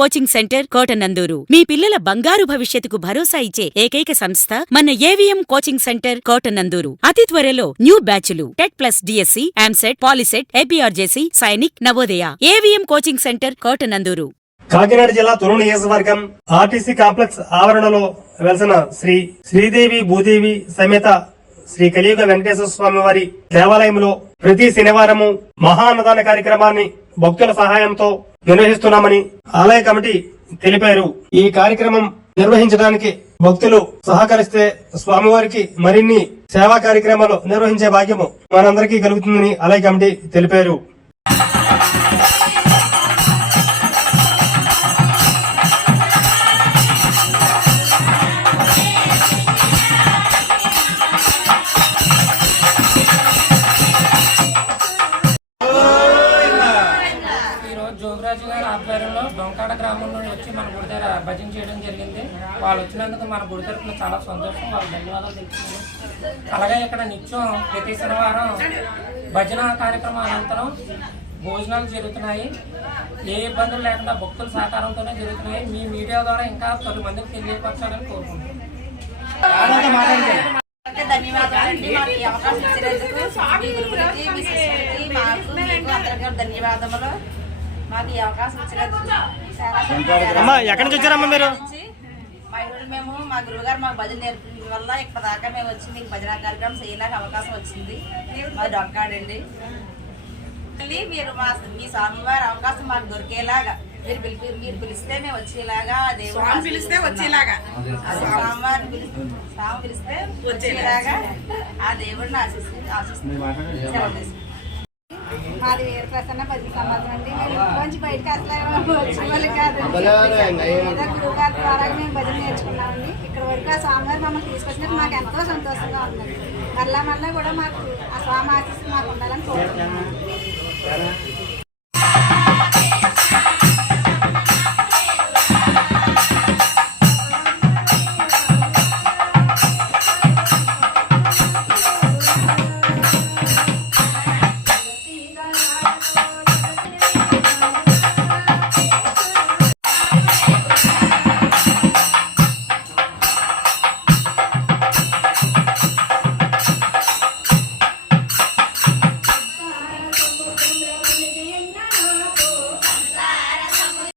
Coaching centre Kotananduru మీ పిల్లల బంగారు భవిష్యత్తుకు భరోసా ఇచ్చే ఏకైక సంస్థ మన ఏవిఎం కోచింగ్ సెంటర్ కోటనందూరు. అతి త్వరలో న్యూ బ్యాచ్లు TET plus DSC, EAMCET, POLYCET, APRJC, Sainik, Navodaya. AVM coaching centre Kotanandur. Kakinada జిల్లా తొర్రూరు నియోజకవర్గం ఆర్టీసీ కాంప్లెక్స్ ఆవరణలో వెలసిన శ్రీ శ్రీదేవి భూదేవి సమేత శ్రీ కలియుగ వెంకటేశ్వర స్వామి వారి దేవాలయంలో ప్రతి శనివారము మహా అన్నదాన కార్యక్రమాన్ని భక్తుల సహాయంతో నిర్వహిస్తున్నామని ఆలయ కమిటీ తెలిపారు. ఈ కార్యక్రమం నిర్వహించడానికి భక్తులు సహకరిస్తే స్వామివారికి మరిన్ని సేవా కార్యక్రమాలు నిర్వహించే భాగ్యము మనందరికీ కలుగుతుందని ఆలయ కమిటీ తెలిపారు. జోగరాజు గారి ఆధ్వర్యంలో డొంకాడ గ్రామం నుండి వచ్చి మన గుడి దగ్గర భజన చేయడం జరిగింది. వాళ్ళు వచ్చినందుకు మన గుడి తరఫున చాలా సంతోషం, వాళ్ళు ధన్యవాదాలు తెలుపుతున్నాను. అలాగే ఇక్కడ నిత్యం ప్రతి శనివారం భజన కార్యక్రమం అనంతరం భోజనాలు జరుగుతున్నాయి. ఏ ఇబ్బందులు లేకుండా భక్తుల సహకారంతోనే జరుగుతున్నాయి. మీ మీడియా ద్వారా ఇంకా 10 మందికి తెలియపరచాలని కోరుకుంటున్నాను. ధన్యవాదాలండి. మాకు ఈ అవకాశం ఇచ్చినందుకు మీ శిష్యులకి మాకు మీకు అందరికీ ధన్యవాదములు. మాకు ఈ అవకాశం ఇచ్చినందుకు ఎక్కడి నుంచి వచ్చారమ్మా మీరు? మేము మా గురువుగారు మాకు భజన నేర్పించడం వల్ల ఇక్కడ దాకా మేము వచ్చి మీకు భజన కార్యక్రమం చేయడానికి అవకాశం వచ్చింది. మా డొక్కాడండి. మళ్ళీ మీరు మీ స్వామివారి అవకాశం మాకు దొరికేలాగా మీరు పిలిస్తే మేము వచ్చేలాగా, దేవుడు పిలిస్తే వచ్చేలాగా, స్వామివారిని పిలిస్తే వచ్చేలాగా ఆ దేవుడిని ఆశిస్తుంది. మాది వేరు ప్రసన్న 10 సంవత్సరం అండి. మేము ఇంట్లోంచి బయటకు అసలు వచ్చేవాళ్ళు కాదు. గురువు గారి ద్వారా మేము భజన నేర్చుకున్నామండి. ఇక్కడ వరకు ఆ స్వామివారు మమ్మల్ని తీసుకొచ్చినట్టు మాకు ఎంతో సంతోషంగా ఉందండి. మరలా కూడా మాకు ఆ స్వామి ఆశీస్సు మాకు ఉండాలని కోరుకుంటున్నాం.